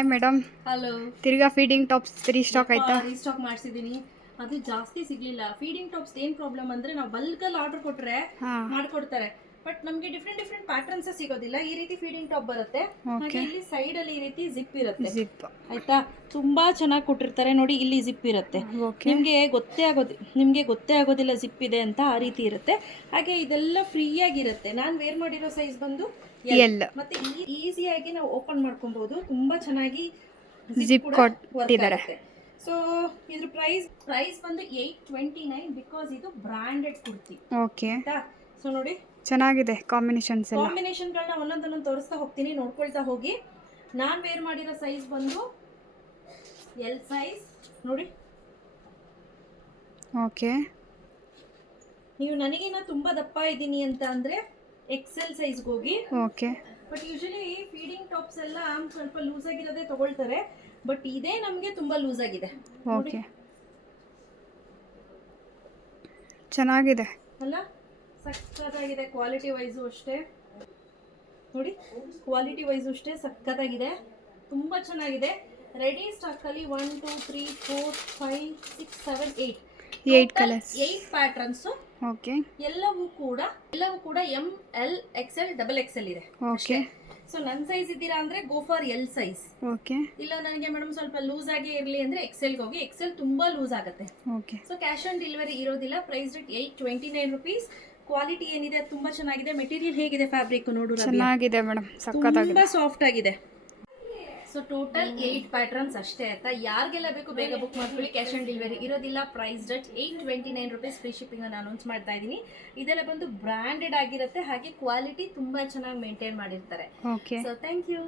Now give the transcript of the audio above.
Hi madam. Hello. ತಿರ್ಗಾ feeding tops restock ಆಯ್ತಾ? Restock ಮಾಡಿಸಿದ್ದೀನಿ. ಅದು ಜಾಸ್ತಿ ಸಿಗ್ಲಿಲ್ಲ. ಫೀಡಿಂಗ್ ಟಾಪ್ಸ್ ಏನ್ ಪ್ರಾಬ್ಲಮ್ ಅಂದ್ರೆ ನಾವು ಬಲ್ಕಲ್ಲಿ ಆರ್ಡರ್ ಕೊಟ್ರೆ ಮಾಡ್ಕೊಡ್ತಾರೆ, ಬಟ್ ನಮಗೆ ಡಿಫ್ರೆಂಟ್ ಪ್ಯಾಟರ್ನ್ಸ್ ಸಿಗೋದಿಲ್ಲ. ಈ ರೀತಿ ಫೀಡಿಂಗ್ ಟಾಪ್ ಬರುತ್ತೆ. ಹಾಗೆ ಇಲ್ಲಿ ಸೈಡ್ ಅಲ್ಲಿ ಈ ರೀತಿ ಜಿಪ್ ಇರುತ್ತೆ. ಜಿಪ್ ಆಯ್ತಾ, ತುಂಬಾ ಚೆನ್ನಾಗಿ ಕೊಟ್ಟಿರ್ತಾರೆ ನೋಡಿ. ಇಲ್ಲಿ ಜಿಪ್ ಇರುತ್ತೆ, ನಿಮ್ಗೆ ಗೊತ್ತೇ ಆಗೋದಿಲ್ಲ ಜಿಪ್ ಇದೆ ಅಂತ. ಆ ರೀತಿ ಇರುತ್ತೆ. ಹಾಗೆ ಇದೆಲ್ಲ ಫ್ರೀ ಆಗಿರುತ್ತೆ. ನಾನು ವೇರ್ ಮಾಡಿರೋ ಸೈಜ್ ಬಂದು ಎಲ್. ಮತ್ತೆ ಈಸಿಯಾಗಿ ನಾವು ಓಪನ್ ಮಾಡ್ಕೊಬಹುದು. ತುಂಬಾ ಚೆನ್ನಾಗಿ ಜಿಪ್ ಕೊಟ್ಟಿದ್ದಾರೆ. ಸೊ ಇದ್ರ ಪ್ರೈಸ್ ಬಂದು 829 ಬಿಕಾಸ್ ಇದು ಬ್ರಾಂಡೆಡ್ ಕುರ್ತಿ. ಓಕೆ. ಸೊ ನೋಡಿ ಚೆನ್ನಾಗಿದೆ ಕಾಂಬಿನೇಷನ್ಗಳನ್ನ ಒಂದೊಂದೊಂದು ತೋರಿಸ್ತಾ ಹೋಗ್ತೀನಿ, ನೋಡ್ಕೊಳ್ತಾ ಹೋಗಿ. ನಾನು ವೇರ್ ಮಾಡಿರೋ ಸೈಜ್ ಬಂದು ಎಲ್ ಸೈಜ್ ನೋಡಿ. ಓಕೆ. ನೀವು ನನಗಿನ್ನ ತುಂಬಾ ದಪ್ಪ ಇದ್ದೀನಿ ಅಂತ ಅಂದ್ರೆ ಎಕ್ಸೆಲ್ ಸೈಜ್ಗೆ ಹೋಗಿ. Okay. But usually feeding tops ಎಲ್ಲ ಸ್ವಲ್ಪ ಲೂಸ್ ಆಗಿರೋದೇ ತಗೊಳ್ತಾರೆ, ಬಟ್ ಇದೇ ನಮಗೆ ತುಂಬಾ ಲೂಸ್ ಆಗಿದೆ. ಓಕೆ, ಚೆನ್ನಾಗಿದೆ ಅಲ್ಲ, ಸಕ್ಕತ್ತಾಗಿದೆ. ಕ್ವಾಲಿಟಿ ವೈಸು ಅಷ್ಟೇ ನೋಡಿ, ಕ್ವಾಲಿಟಿ ವೈಸು ಅಷ್ಟೇ ಸಕ್ಕತ್ತಾಗಿದೆ, ತುಂಬಾ ಚೆನ್ನಾಗಿದೆ. ರೆಡಿ ಸ್ಟಾಕ್ ಅಲ್ಲಿ 1 2 3 4 5 6 7 8 ಕಲರ್ಸ್, 8 ಪ್ಯಾಟರ್ನ್ಸ್. ಓಕೆ. ಎಲ್ಲವೂ ಕೂಡ M L XL double XL ಇದೆ. ಓಕೆ. ಸೊ ನನ್ನ ಸೈಜ್ ಇದ್ದೀರಾ ಅಂದ್ರೆ go for L size. Okay. ಇಲ್ಲ ನನಗೆ ಮೇಡಮ್ ಸ್ವಲ್ಪ ಲೂಸ್ ಆಗಿ ಇರಲಿ ಅಂದ್ರೆ ಎಕ್ಸೆಲ್ಗೆ ಹೋಗಿ. ಎಕ್ಸೆಲ್ ತುಂಬಾ ಲೂಸ್ ಆಗುತ್ತೆ. Okay. So cash on delivery ಇರೋದಿಲ್ಲ. Price rate 829 rupees. ಕ್ವಾಲಿಟಿ ಏನಿದೆ ಅದು ತುಂಬಾ ಚೆನ್ನಾಗಿದೆ. ಮೆಟೀರಿಯಲ್ ಹೇಗಿದೆ, ಫ್ಯಾಬ್ರಿಕ್ ನೋಡು, ಚೆನ್ನಾಗಿದೆ ಮೇಡಮ್, ಸಕ್ಕತ್ತಾಗಿದೆ, ತುಂಬಾ ಸಾಫ್ಟ್ ಆಗಿದೆ. ಸೊ ಟೋಟಲ್ 8 ಪ್ಯಾಟರ್ನ್ಸ್ ಅಷ್ಟೇ ಆಯ್ತಾ. ಯಾರಿಗೆಲ್ಲ ಬೇಕು ಬೇಗ ಬುಕ್ ಮಾಡ್ಕೊಳ್ಳಿ. ಕ್ಯಾಶ್ ಆನ್ ಡೆಲಿವರಿ ಇರೋದಿಲ್ಲ. Price rate 829 rupees. Free shipping ಅನ್ನು ಅನೌನ್ಸ್ ಮಾಡ್ತಾ ಇದ್ದೀನಿ. ಇದೆಲ್ಲ ಬಂದು ಬ್ರಾಂಡೆಡ್ ಆಗಿರುತ್ತೆ, ಹಾಗೆ ಕ್ವಾಲಿಟಿ ತುಂಬಾ ಚೆನ್ನಾಗಿ ಮೇಂಟೈನ್ ಮಾಡಿರ್ತಾರೆ. ಓಕೆ. So thank you.